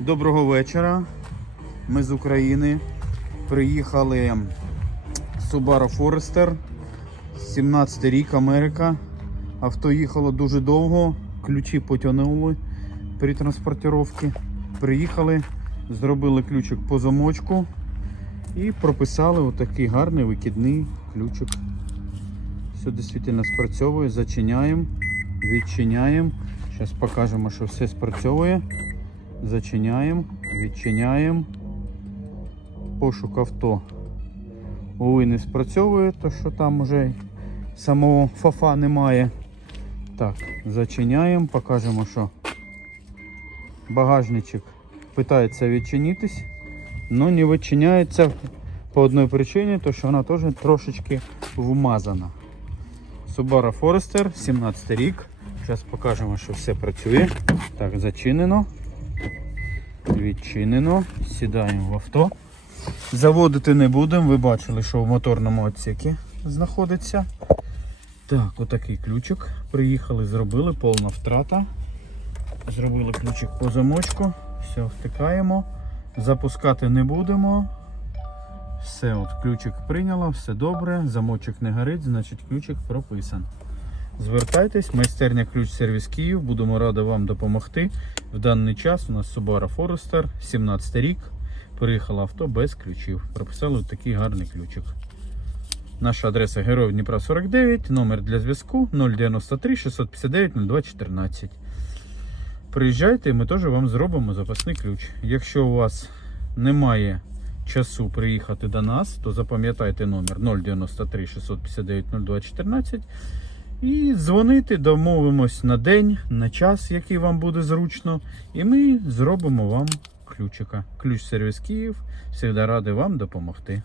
Доброго вечора. Ми з України. Приїхали Subaru Forester. 17 рік Америка. Авто їхало дуже довго. Ключі потягнули при транспортировці. Приїхали, зробили ключик по замочку і прописали отакий гарний викидний ключик. Все дійсно спрацьовує. Зачиняємо, відчиняємо. Зараз покажемо, що все спрацьовує. Зачиняємо, відчиняємо. Пошук авто. Увы, не спрацьовує, то що там вже самого фафа немає. Так, зачиняємо, покажемо, що багажничок питається відчинитись, але не відчиняється по одній причині, то що вона теж трошечки вмазана. Subaru Forester, 17 рік. Зараз покажемо, що все працює. Так, зачинено. Відчинено. Сідаємо в авто. Заводити не будемо. Ви бачили, що в моторному отсекі знаходиться. Так, отакий ключик. Приїхали, зробили, повна втрата. Зробили ключик по замочку. Все, втикаємо. Запускати не будемо. Все, от ключик прийняло, все добре, замочок не горить, значить ключик прописан. Звертайтесь, майстерня ключ сервіс Київ. Будемо раді вам допомогти. В даний час у нас Subaru Forester, 17 рік. Приїхало авто без ключів. Прописали такий гарний ключик. Наша адреса Героїв Дніпра 49, номер для зв'язку 093 659 02 14. Приїжджайте ми теж вам зробимо запасний ключ. Якщо у вас немає часу приїхати до нас, то запам'ятайте номер 093 659 02 14 і дзвонити, домовимось на день, на час, який вам буде зручно, і ми зробимо вам ключика. Ключ сервіс Київ. завжди радий вам допомогти.